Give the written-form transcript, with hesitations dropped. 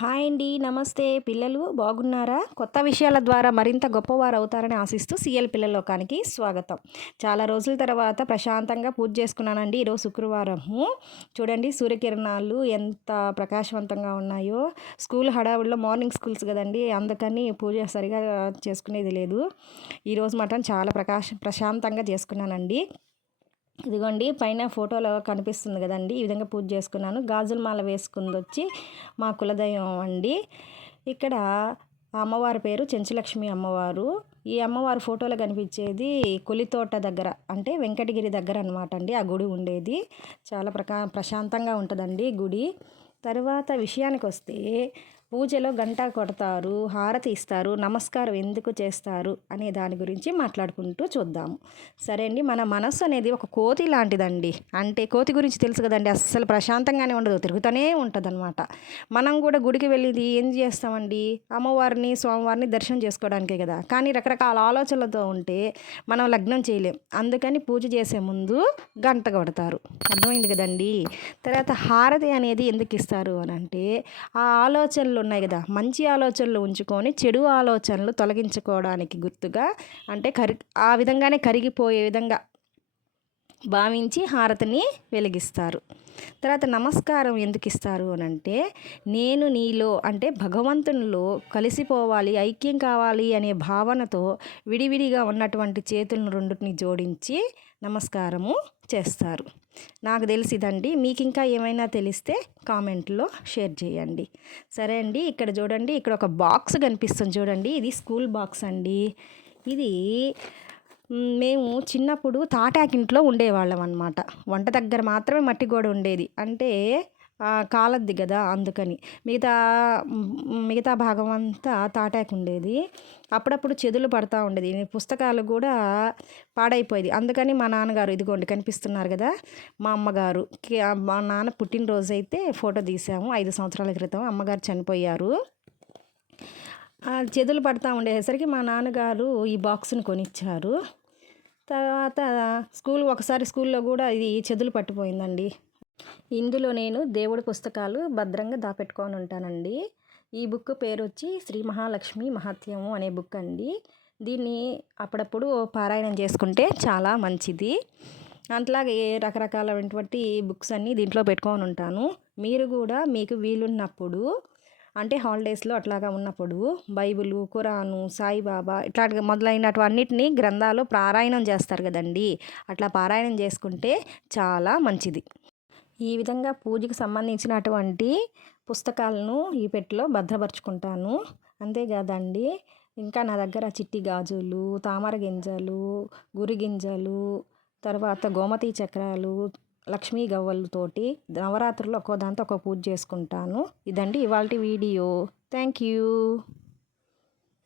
Hi అండి. నమస్తే పిల్లలు బాగున్నారా? కొత్త విషయాల ద్వారా మరింత గొప్పవారు అవుతారని ఆశిస్తూ సీఎల్ పిల్లల లోకానికి స్వాగతం. చాలా రోజుల తర్వాత ప్రశాంతంగా పూజ చేసుకున్నానండి. ఈరోజు శుక్రవారము. చూడండి సూర్యకిరణాలు ఎంత ప్రకాశవంతంగా ఉన్నాయో. స్కూల్ హడావుడిలో మార్నింగ్ స్కూల్స్ కదండి, అందుకని పూజ సరిగా చేసుకునేది లేదు. ఈరోజు మాత్రం చాలా ప్రశాంతంగా చేసుకున్నానండి. ఇదిగోండి పైన ఫోటోలో కనిపిస్తుంది కదండి, ఈ విధంగా పూజ చేసుకున్నాను. గాజుల మాల వేసుకుంది వచ్చి మా కులదైవం అండి. ఇక్కడ అమ్మవారి పేరు చెంచులక్ష్మి అమ్మవారు. ఈ అమ్మవారి ఫోటోలో కనిపించేది కొలితోట దగ్గర, అంటే వెంకటగిరి దగ్గర అనమాట అండి ఆ గుడి ఉండేది. చాలా ప్రశాంతంగా ఉంటుందండి గుడి. తర్వాత విషయానికి వస్తే, పూజలో గంట కొడతారు, హారతి ఇస్తారు, నమస్కారం ఎందుకు చేస్తారు అనే దాని గురించి మాట్లాడుకుంటూ చూద్దాము. సరే అండి, మన మనస్సు అనేది ఒక కోతి లాంటిదండి. అంటే కోతి గురించి తెలుసు కదండి, అస్సలు ప్రశాంతంగానే ఉండదు, తిరుగుతూనే ఉంటుంది అనమాట. మనం కూడా గుడికి వెళ్ళి ఏం చేస్తామండి, అమ్మవారిని స్వామివారిని దర్శనం చేసుకోవడానికే కదా. కానీ రకరకాల ఆలోచనలతో ఉంటే మనం లగ్నం చేయలేం. అందుకని పూజ చేసే ముందు గంట కొడతారు. అర్థమైంది కదండి. తర్వాత హారతి అనేది ఎందుకు ఇస్తారు అని అంటే, ఆ ఆలోచనలు ఉన్నాయి కదా, మంచి ఆలోచనలు ఉంచుకొని చెడు ఆలోచనలు తొలగించుకోవడానికి గుర్తుగా, అంటే ఆ విధంగానే కరిగిపోయే విధంగా భావించి హారతిని వెలిగిస్తారు. తర్వాత నమస్కారం ఎందుకు ఇస్తారు అని అంటే, నేను నీలో అంటే భగవంతునిలో కలిసిపోవాలి, ఐక్యం కావాలి అనే భావనతో విడివిడిగా ఉన్నటువంటి చేతులను రెండుని జోడించి నమస్కారము చేస్తారు. నాకు తెలిసిదండి. మీకు ఇంకా ఏమైనా తెలిస్తే కామెంట్లో షేర్ చేయండి. సరే అండి, ఇక్కడ చూడండి, ఇక్కడ ఒక బాక్స్ కనిపిస్తుంది చూడండి, ఇది స్కూల్ బాక్స్ అండి. ఇది మేము చిన్నప్పుడు తాటాకింట్లో ఉండేవాళ్ళం అనమాట. వంట దగ్గర మాత్రమే మట్టి గోడ ఉండేది, అంటే కాలద్ది కదా అందుకని. మిగతా భాగం అంతా తాటాకు ఉండేది. అప్పుడప్పుడు చెదులు పడతా ఉండేది, పుస్తకాలు కూడా పాడైపోయేది. అందుకని మా నాన్నగారు, ఇదిగోండి కనిపిస్తున్నారు కదా, మా అమ్మగారు, మా నాన్న పుట్టినరోజు అయితే ఫోటో తీసాము 5 సంవత్సరాల క్రితం. అమ్మగారు చనిపోయారు. చెదులు పడతా ఉండేసరికి మా నాన్నగారు ఈ బాక్స్ని కొనిచ్చారు. తర్వాత ఒకసారి స్కూల్లో కూడా ఇది చెదులు పట్టిపోయిందండి. ఇందులో నేను దేవుడి పుస్తకాలు భద్రంగా దాపెట్టుకొని ఉంటానండి. ఈ బుక్ పేరు వచ్చి శ్రీ మహాలక్ష్మి మహత్యము అనే బుక్ అండి. దీన్ని అప్పుడప్పుడు పారాయణం చేసుకుంటే చాలా మంచిది. అట్లాగే రకరకాలైనటువంటి బుక్స్ అన్నీ దీంట్లో పెట్టుకొని ఉంటాను. మీరు కూడా మీకు వీలున్నప్పుడు, అంటే హాలిడేస్లో అట్లాగా ఉన్నప్పుడు బైబిలు, ఖురాను, సాయిబాబా ఇట్లా మొదలైనటువన్నిటిని గ్రంథాలు పారాయణం చేస్తారు కదండి, అట్లా పారాయణం చేసుకుంటే చాలా మంచిది. ఈ విధంగా పూజకు సంబంధించినటువంటి పుస్తకాలను ఈ పెట్టెలో భద్రపరుచుకుంటాను. అంతేకాదండి, ఇంకా నా దగ్గర చిట్టి గాజులు, తామర గింజలు, గురి గింజలు, తర్వాత గోమతి చక్రాలు, లక్ష్మీ గవ్వలతోటి నవరాత్రులు ఒక్కో దాంతో ఒక్కో పూజ చేసుకుంటాను. ఇదండి ఇవాల్టి వీడియో. Thank you.